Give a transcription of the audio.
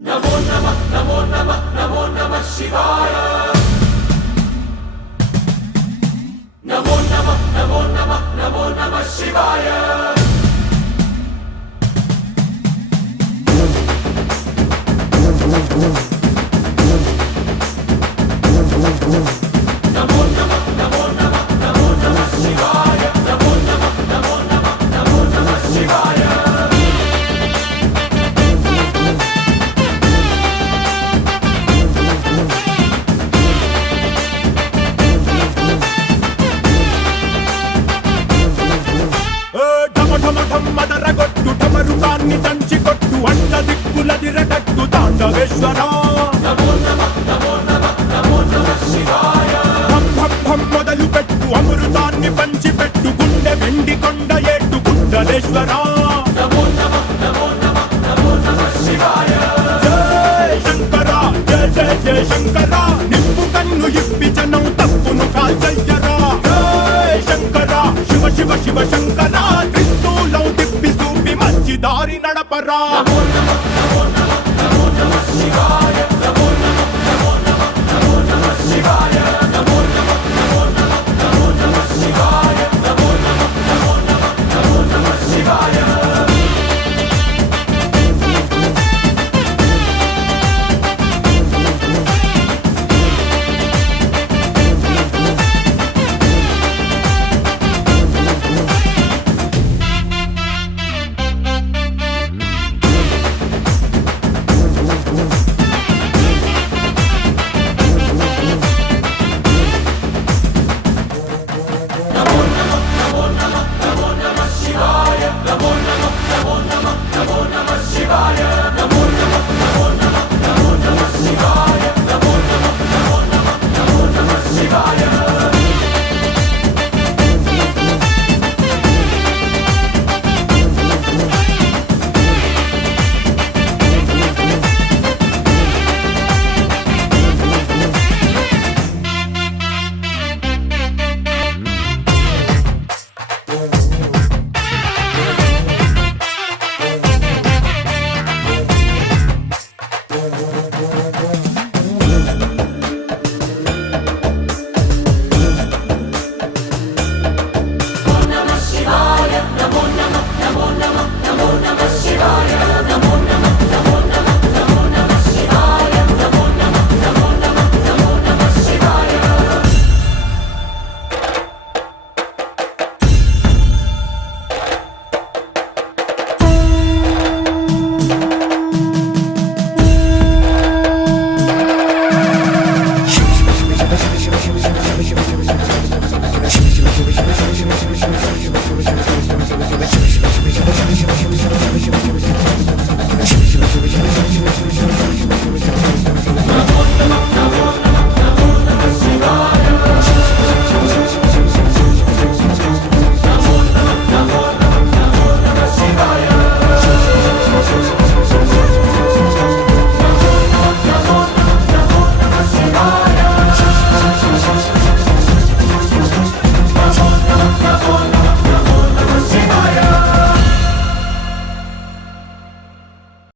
नमो नमः नमो नमः नमो नमः शिवाय नमो नमः नमो नमः नमो नमः शिवाय नमो नमः नमो नमः नमो नमः शिवाय नमो नमः नमो नमः नमो नमः शिवाय మదరగొట్టు ఢమరుకాన్ని దంచికొట్టు అంట దిక్కులదిరగట్టు తాండవేశ్వర नमो नमः नमो नमः नमो नमः शिवाय భం భం భం మొదలు పెట్టు అమృతాన్ని పంచిపెట్టు గుండె వెండి కొండ ఏట్టు గుండలేశ్వర नमो नमः नमो नमः नमो नमः शिवाय జయ శంకర జయ జయ జయ శంకర నిప్పు కన్ను ఇప్పి జనం తప్పును కాల్చయ్యరా జయ శంకర శివ శివ శివ శంకర త్రిశూలం తిప్పి చూపి మంచి దారి నడపరా नमो नमः